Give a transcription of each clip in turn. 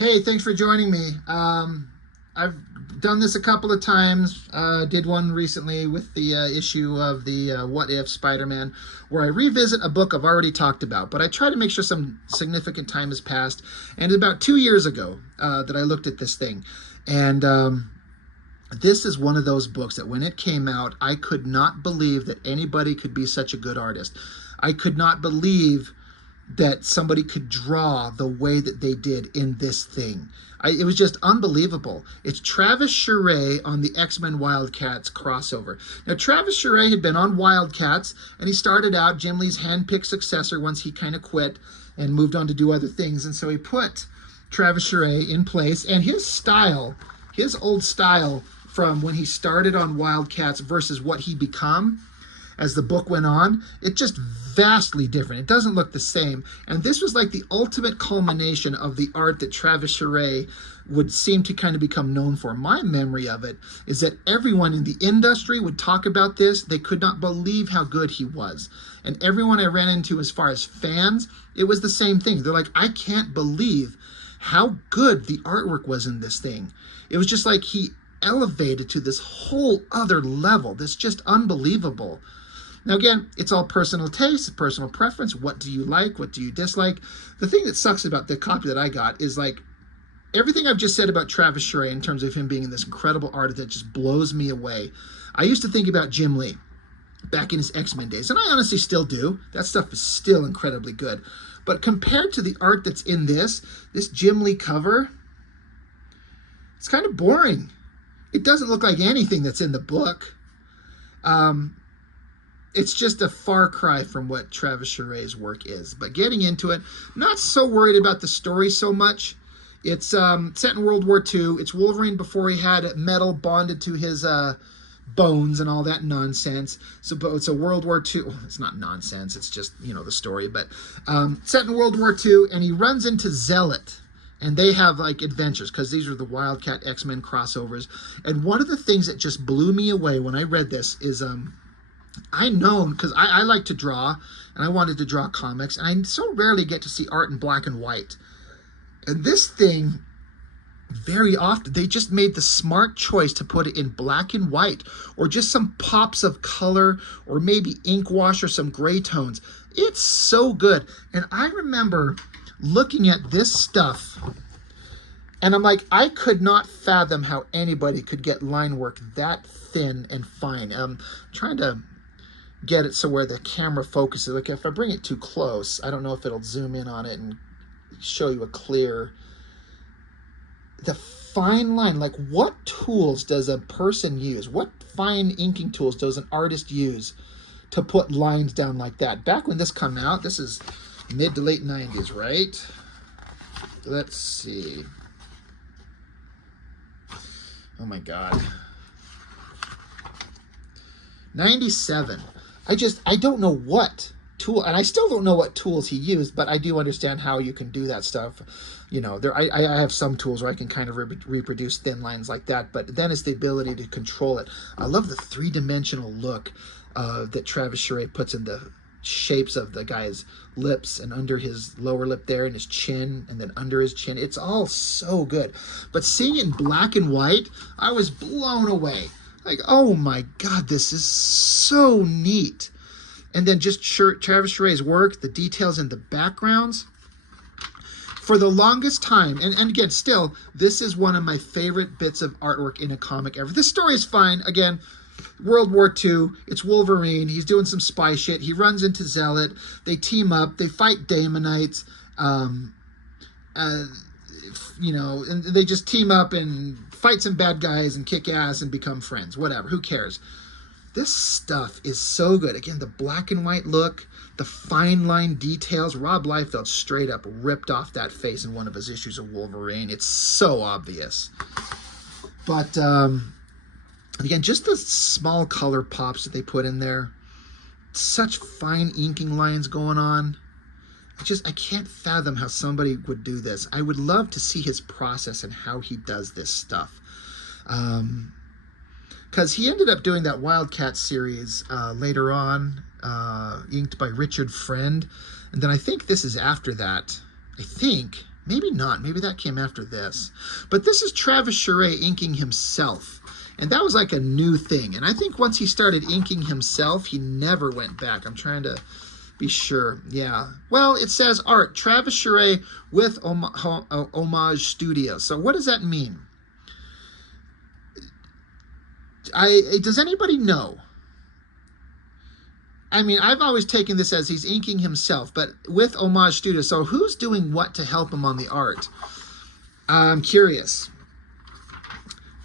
Hey, thanks for joining me. I've done this a couple of times. Did one recently with the issue of the What If Spider-Man, where I revisit a book I've already talked about, but I try to make sure some significant time has passed. And about 2 years ago that I looked at this thing. And this is one of those books that when it came out, I could not believe that anybody could be such a good artist. I could not believe that somebody could draw the way that they did in this thing. It was just unbelievable. It's Travis Charest on the X-Men WILDCATS crossover. Now, Travis Charest had been on WILDCATS, and he started out Jim Lee's hand-picked successor once he kind of quit and moved on to do other things. And so he put Travis Charest in place, and his style, his old style from when he started on WILDCATS versus what he become as the book went on, it just vastly different. It doesn't look the same. And this was like the ultimate culmination of the art that Travis Charest would seem to kind of become known for. My memory of it is that everyone in the industry would talk about this. They could not believe how good he was. And everyone I ran into as far as fans, it was the same thing. They're like, I can't believe how good the artwork was in this thing. It was just like he elevated to this whole other level. That's just unbelievable. Now, again, it's all personal taste, personal preference. What do you like? What do you dislike? The thing that sucks about the copy that I got is like everything I've just said about Travis Charest in terms of him being this incredible artist that just blows me away. I used to think about Jim Lee back in his X-Men days, and I honestly still do. That stuff is still incredibly good. But compared to the art that's in this Jim Lee cover, it's kind of boring. It doesn't look like anything that's in the book. It's just a far cry from what Travis Charest's work is. But getting into it, not so worried about the story so much. It's set in World War II. It's Wolverine before he had metal bonded to his bones and all that nonsense. So it's a World War II. Well, it's not nonsense. It's just, you know, the story. But set in World War II, and he runs into Zealot. And they have like adventures because these are the Wildcat X-Men crossovers. And one of the things that just blew me away when I read this is because I like to draw, and I wanted to draw comics, and I so rarely get to see art in black and white. And this thing, very often, they just made the smart choice to put it in black and white, or just some pops of color, or maybe ink wash or some gray tones. It's so good. And I remember looking at this stuff, and I'm like, I could not fathom how anybody could get line work that thin and fine. I'm trying to get it so where the camera focuses. Like if I bring it too close, I don't know if it'll zoom in on it and show you a clear. The fine line, like what tools does a person use? What fine inking tools does an artist use to put lines down like that? Back when this came out, this is mid to late 90s, right? Let's see. Oh my God. 97. I don't know what tool, and I still don't know what tools he used, but I do understand how you can do that stuff. You know, I have some tools where I can kind of reproduce thin lines like that, but then it's the ability to control it. I love the three-dimensional look that Travis Charest puts in the shapes of the guy's lips and under his lower lip there and his chin and then under his chin. It's all so good. But seeing it in black and white, I was blown away. Like, oh my God, this is so neat. And then just Travis Charest's work, the details in the backgrounds. For the longest time, and again, still, this is one of my favorite bits of artwork in a comic ever. This story is fine. Again, World War II, it's Wolverine. He's doing some spy shit. He runs into Zealot. They team up. They fight Daemonites. You know, and they just team up and fight some bad guys and kick ass and become friends. Whatever, who cares? This stuff is so good. Again, the black and white look, the fine line details. Rob Liefeld straight up ripped off that face in one of his issues of Wolverine. It's so obvious. But again, just the small color pops that they put in there. Such fine inking lines going on. I can't fathom how somebody would do this. I would love to see his process and how he does this stuff. Because he ended up doing that Wildcat series later on, inked by Richard Friend. And then I think this is after that. I think Maybe not. Maybe that came after this. But this is Travis Charest inking himself. And that was like a new thing. And I think once he started inking himself, he never went back. I'm trying to be sure. Yeah. Well, it says art, Travis Charest with Homage Studio. So what does that mean? Does anybody know? I mean, I've always taken this as he's inking himself, but with Homage Studio. So who's doing what to help him on the art? I'm curious.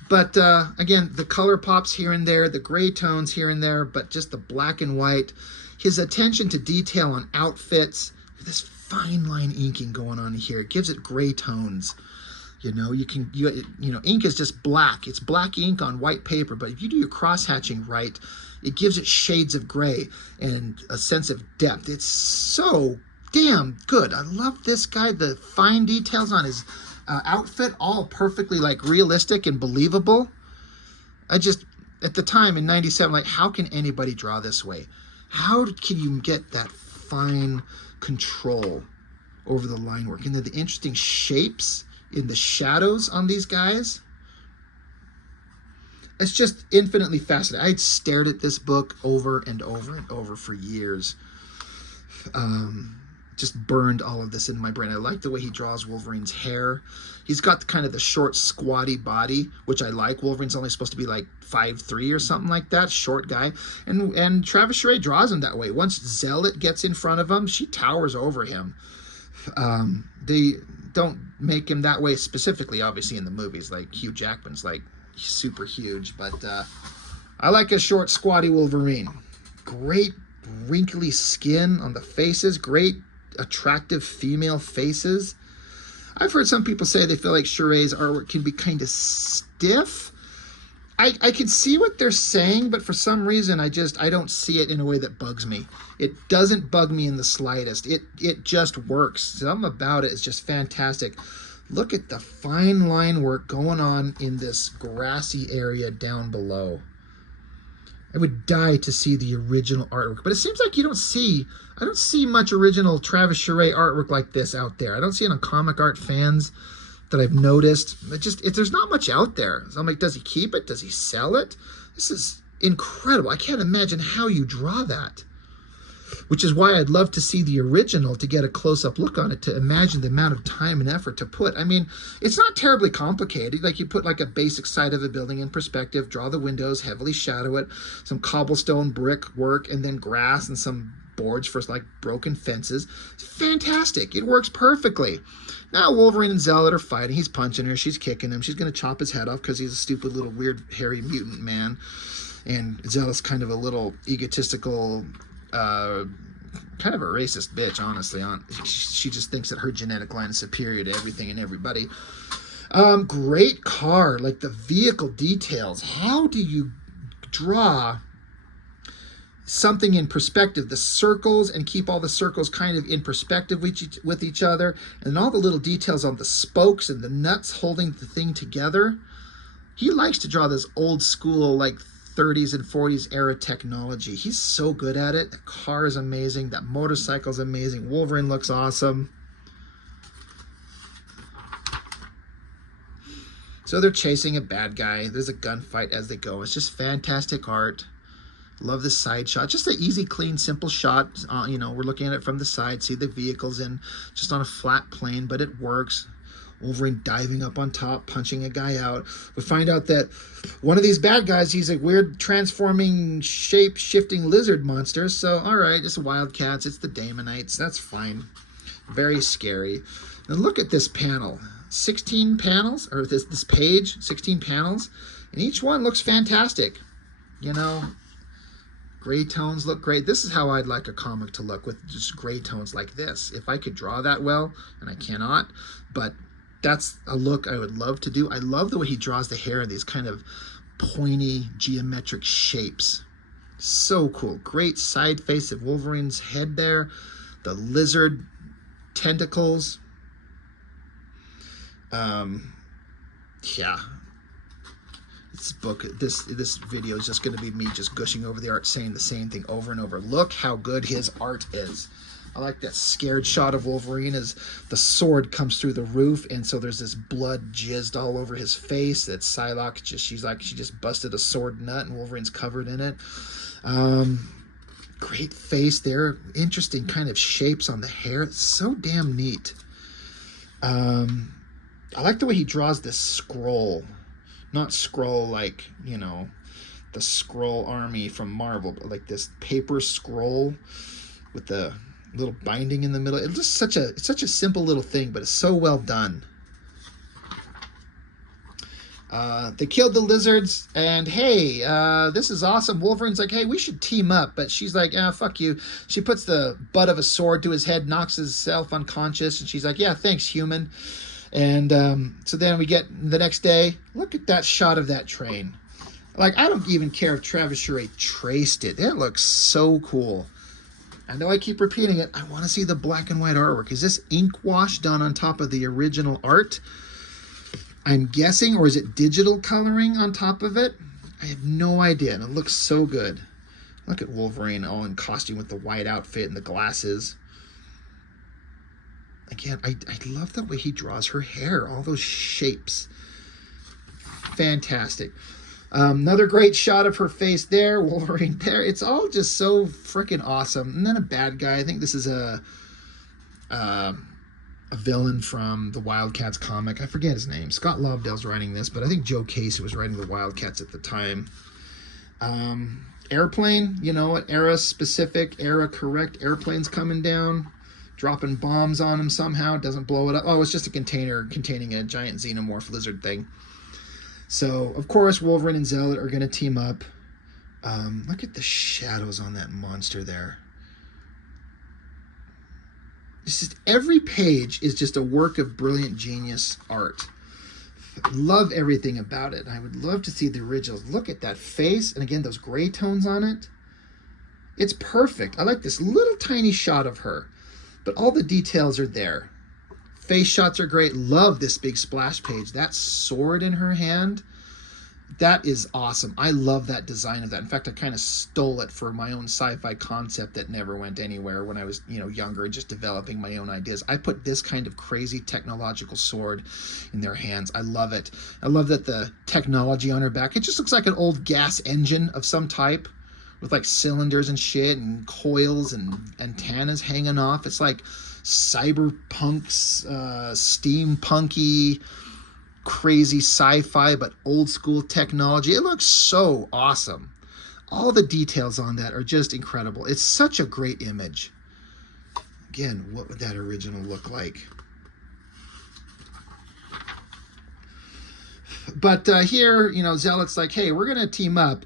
But again, the color pops here and there, the gray tones here and there, but just the black and white. His attention to detail on outfits. This fine line inking going on here. It gives it gray tones. You know, you know, ink is just black. It's black ink on white paper, but if you do your cross hatching right, it gives it shades of gray and a sense of depth. It's so damn good. I love this guy. The fine details on his outfit, all perfectly like realistic and believable. I just, at the time in '97, like, how can anybody draw this way? How can you get that fine control over the line work? And then the interesting shapes in the shadows on these guys. It's just infinitely fascinating. I had stared at this book over and over and over for years. Just burned all of this in my brain. I like the way he draws Wolverine's hair. He's got kind of the short, squatty body, which I like. Wolverine's only supposed to be like 5'3" or something like that, short guy. And Travis Charest draws him that way. Once Zealot gets in front of him, she towers over him. They don't make him that way specifically, obviously, in the movies. Like Hugh Jackman's like super huge, but I like a short, squatty Wolverine. Great wrinkly skin on the faces. Great attractive female faces. I've heard some people say they feel like Charest's artwork can be kind of stiff. I can see what they're saying, but for some reason I don't see it in a way that bugs me. It doesn't bug me in the slightest. It just works. Something about it is just fantastic. Look at the fine line work going on in this grassy area down below. I would die to see the original artwork, but it seems like I don't see much original Travis Charest artwork like this out there. I don't see it on Comic Art Fans that I've noticed. There's not much out there. So I'm like, does he keep it? Does he sell it? This is incredible. I can't imagine how you draw that. Which is why I'd love to see the original to get a close-up look on it, to imagine the amount of time and effort to put. I mean, it's not terribly complicated. Like, you put like a basic side of a building in perspective, draw the windows, heavily shadow it, some cobblestone brick work, and then grass and some boards for like broken fences. It's fantastic. It works perfectly. Now Wolverine and Zealot are fighting. He's punching her. She's kicking him. She's going to chop his head off because he's a stupid little weird hairy mutant man. And Zealot's kind of a little egotistical, kind of a racist bitch, honestly. She just thinks that her genetic line is superior to everything and everybody. Great car, like the vehicle details. How do you draw something in perspective, the circles, and keep all the circles kind of in perspective with each other, and all the little details on the spokes and the nuts holding the thing together? He likes to draw this old school, like 30s and 40s era technology. He's so good at it. The car is amazing. That motorcycle is amazing. Wolverine looks awesome. So they're chasing a bad guy. There's a gunfight as they go. It's just fantastic art. Love this side shot. Just an easy, clean, simple shot. You know, we're looking at it from the side. See the vehicles in just on a flat plane, but it works. Wolverine diving up on top, punching a guy out. We find out that one of these bad guys, he's a weird transforming, shape-shifting lizard monster. So, all right, it's the Wildcats. It's the Damonites. That's fine. Very scary. And look at this panel. 16 panels, or this page, 16 panels. And each one looks fantastic. You know, gray tones look great. This is how I'd like a comic to look, with just gray tones like this. If I could draw that well, and I cannot, but that's a look I would love to do. I love the way he draws the hair in these kind of pointy geometric shapes. So cool. Great side face of Wolverine's head there. The lizard tentacles. Yeah. This video is just going to be me just gushing over the art, saying the same thing over and over. Look how good his art is. I like that scared shot of Wolverine as the sword comes through the roof, and so there's this blood jizzed all over his face. That Psylocke she just busted a sword nut, and Wolverine's covered in it. Great face there. Interesting kind of shapes on the hair. It's so damn neat. I like the way he draws this scroll. Not scroll like, you know, the scroll army from Marvel, but like this paper scroll with the little binding in the middle. It's just such a simple little thing, but it's so well done. They killed the lizards, and hey, this is awesome. Wolverine's like, hey, we should team up, but she's like, fuck you. She puts the butt of a sword to his head, knocks himself unconscious, and she's like, yeah, thanks, human. And so then we get the next day, look at that shot of that train. Like, I don't even care if Travis Charest traced it. It looks so cool. I know I keep repeating it. I want to see the black and white artwork. Is this ink wash done on top of the original art? I'm guessing, or is it digital coloring on top of it? I have no idea, and it looks so good. Look at Wolverine all in costume with the white outfit and the glasses. Again, I love the way he draws her hair, all those shapes. Fantastic. Another great shot of her face there, Wolverine there. It's all just so freaking awesome. And then a bad guy. I think this is a villain from the Wildcats comic. I forget his name. Scott Lobdell's writing this, but I think Joe Casey was writing the Wildcats at the time. Airplane, you know what? Era specific, era correct. Airplane's coming down, dropping bombs on him somehow. Doesn't blow it up. Oh, it's just a container containing a giant xenomorph lizard thing. So, of course, Wolverine and Zealot are going to team up. Look at the shadows on that monster there. It's just, every page is just a work of brilliant genius art. Love everything about it. I would love to see the originals. Look at that face, and again, those gray tones on it. It's perfect. I like this little tiny shot of her, but all the details are there. Face shots are great. Love this big splash page. That sword in her hand, that is awesome. I love that design of that. In fact, I kind of stole it for my own sci-fi concept that never went anywhere when I was, younger, just developing my own ideas. I put this kind of crazy technological sword in their hands. I love it. I love that the technology on her back, it just looks like an old gas engine of some type with like cylinders and shit and coils and antennas hanging off. It's like cyberpunk's steampunky, crazy sci-fi, but old school technology. It looks so awesome. All the details on that are just incredible. It's such a great image. Again, what would that original look like? But here, Zealot's like, hey, we're going to team up.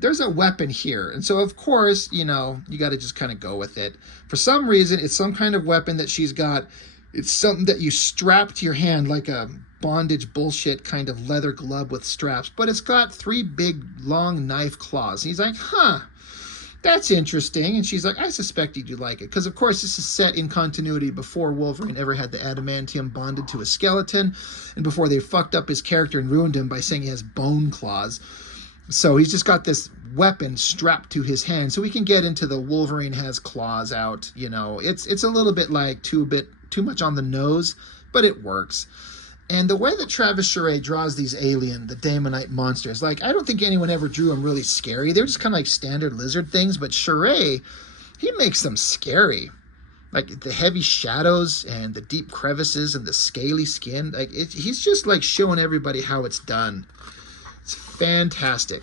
There's a weapon here. And so, of course, you got to just kind of go with it. For some reason, it's some kind of weapon that she's got. It's something that you strap to your hand like a bondage bullshit kind of leather glove with straps. But it's got 3 big, long knife claws. And he's like, huh, that's interesting. And she's like, I suspected you'd like it. Because, of course, this is set in continuity before Wolverine ever had the adamantium bonded to a skeleton. And before they fucked up his character and ruined him by saying he has bone claws. So he's just got this weapon strapped to his hand, so we can get into the Wolverine has claws out. It's a little bit like too much on the nose, but it works. And the way that Travis Charest draws these the Daemonite monsters, like, I don't think anyone ever drew them really scary. They're just kind of like standard lizard things, but Charest, he makes them scary. Like the heavy shadows and the deep crevices and the scaly skin. Like he's just like showing everybody how it's done. It's fantastic.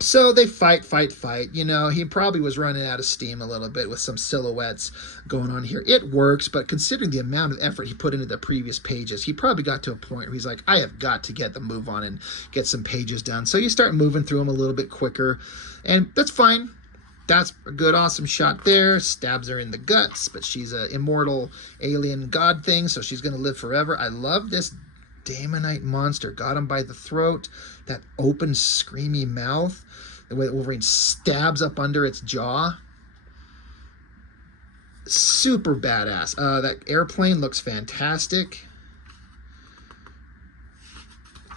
So they fight. He probably was running out of steam a little bit with some silhouettes going on here. It works, but considering the amount of effort he put into the previous pages, he probably got to a point where he's like, I have got to get the move on and get some pages done. So you start moving through them a little bit quicker, and that's fine. That's a good, awesome shot there. Stabs her in the guts, but she's an immortal alien god thing, so she's going to live forever. I love this Daemonite monster. Got him by the throat. That open, screamy mouth. The way that Wolverine stabs up under its jaw. Super badass. That airplane looks fantastic.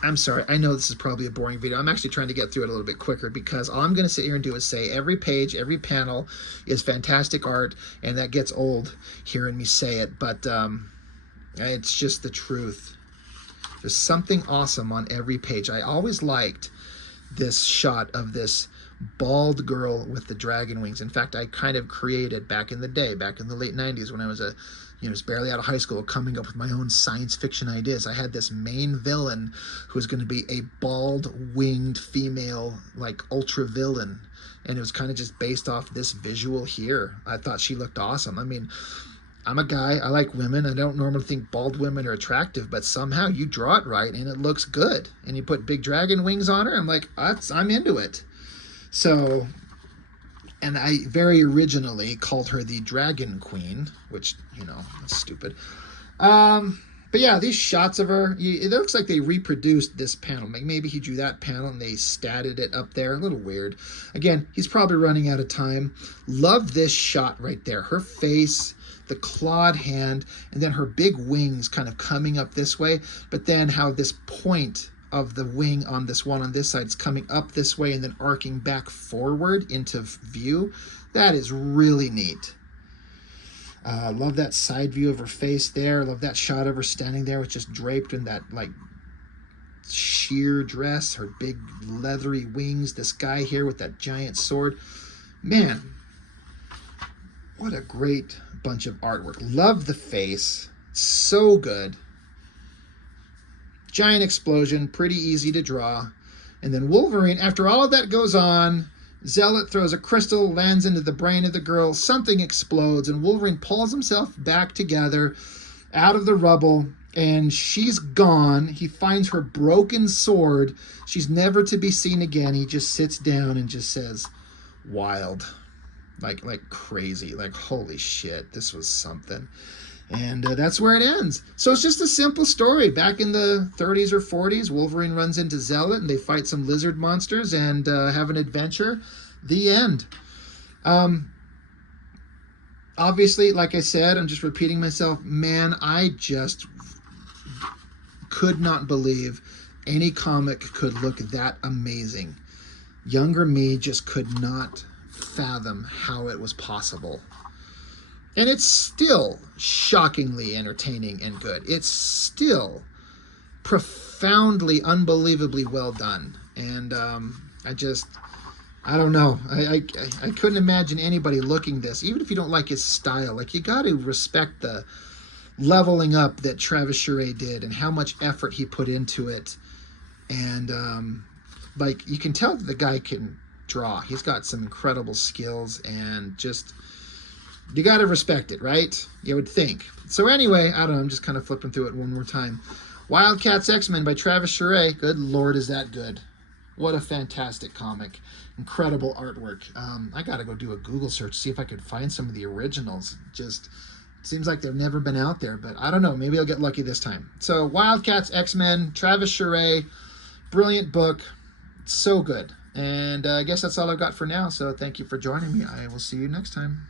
I'm sorry, I know this is probably a boring video. I'm actually trying to get through it a little bit quicker because all I'm going to sit here and do is say every page, every panel is fantastic art, and that gets old hearing me say it, but it's just the truth. There's something awesome on every page. I always liked this shot of this bald girl with the dragon wings. In fact, I kind of created back in the day, back in the late 90s when I was was barely out of high school, coming up with my own science fiction ideas. I had this main villain who was going to be a bald winged female, like ultra villain. And it was kind of just based off this visual here. I thought she looked awesome. I mean, I'm a guy, I like women. I don't normally think bald women are attractive, but somehow you draw it right and it looks good. And you put big dragon wings on her, I'm like, I'm into it. So, and I very originally called her the Dragon Queen, which, that's stupid. But yeah, these shots of her, it looks like they reproduced this panel. Maybe he drew that panel and they statted it up there. A little weird. Again, he's probably running out of time. Love this shot right there. Her face, the clawed hand, and then her big wings kind of coming up this way, but then how this point of the wing on this one on this side is coming up this way and then arcing back forward into view. That is really neat. Love that side view of her face there. Love that shot of her standing there with just draped in that like sheer dress, her big leathery wings. This guy here with that giant sword. Man, what a great bunch of artwork. Love the face. So good. Giant explosion, pretty easy to draw. And then Wolverine, after all of that goes on, Zealot throws a crystal, lands into the brain of the girl, something explodes, and Wolverine pulls himself back together out of the rubble, and she's gone. He finds her broken sword. She's never to be seen again. He just sits down and just says, wild. Like crazy. Like, holy shit, this was something. And that's where it ends. So it's just a simple story. Back in the 30s or 40s, Wolverine runs into Zealot and they fight some lizard monsters and have an adventure. The end. Obviously, like I said, I'm just repeating myself. Man, I just could not believe any comic could look that amazing. Younger me just could not fathom how it was possible. And it's still shockingly entertaining and good. It's still profoundly, unbelievably well done. And I don't know. I couldn't imagine anybody looking this, even if you don't like his style. Like, you got to respect the leveling up that Travis Charest did and how much effort he put into it. And, like, you can tell that the guy can draw. He's got some incredible skills and just... you got to respect it, right? You would think. So anyway, I don't know. I'm just kind of flipping through it one more time. WILDCATS XMEN by Travis Charest. Good Lord, is that good. What a fantastic comic. Incredible artwork. I got to go do a Google search, see if I could find some of the originals. Just seems like they've never been out there, but I don't know. Maybe I'll get lucky this time. So WILDCATS XMEN, Travis Charest. Brilliant book. So good. And I guess that's all I've got for now. So thank you for joining me. I will see you next time.